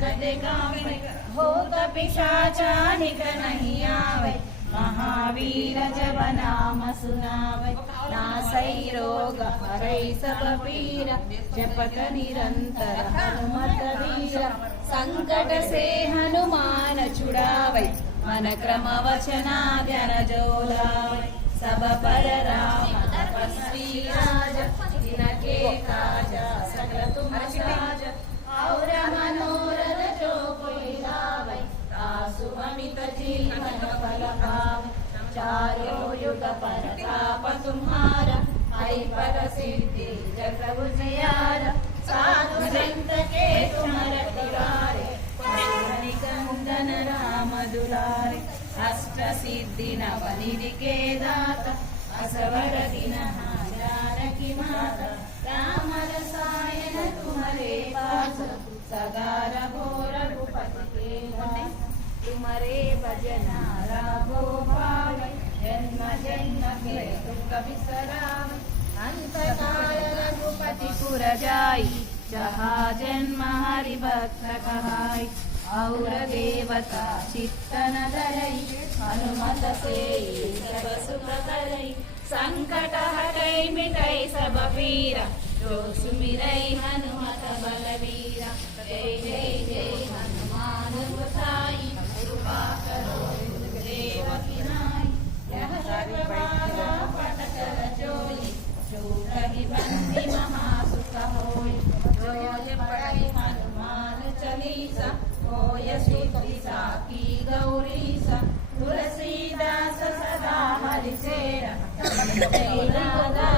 कटे गावे भूत पिशाचा निक नहीं आवे महावीर जब नाम सुनावे नासै रोग हरै सब पीरा जपत निरंतर हनुमत वीरा संकट से हनुमान छुड़ावे मन क्रम वचना ध्यान जो लावे सब पर राम तपस्वी राजा जिनके काजा सकल तुम साज और मनोरथ जो कोई लावे तासु अमित जीवन फल पावे चारों युग परताप तुम्हारा आई पर सिद्धि जग उजियारा साधु संत के तुम रखवारे निकंदन राम दुलारे अष्ट सिद्धि नवनिधि के दाता असवर दिन जानकी माता राम रसायन तुम्हारे पास सदा रघो रघुपति के दास तुम्हारे भजना राघो भावे जन्म जन्म के दुख बिसरावे अंत काल रघुपति पुर जाई जहाँ जन्म हरि भक्त कहाई और देवता चित्तन धरई हनुमत से सब सुख करई संकट हटई मिटई सब पीरा जो सुमिरई हनुमत बलवीरा जय जय जय हनुमान गोसाई कृपा करो देव की नाई यह सर्वबाधा पट कर जोई जो कहि बंदी महासुख होई जो पढ़ई हनुमान चालीसा होय सिद्धि साकी गौरीसा तुलसीदास सदा हरिसेरा जय राधा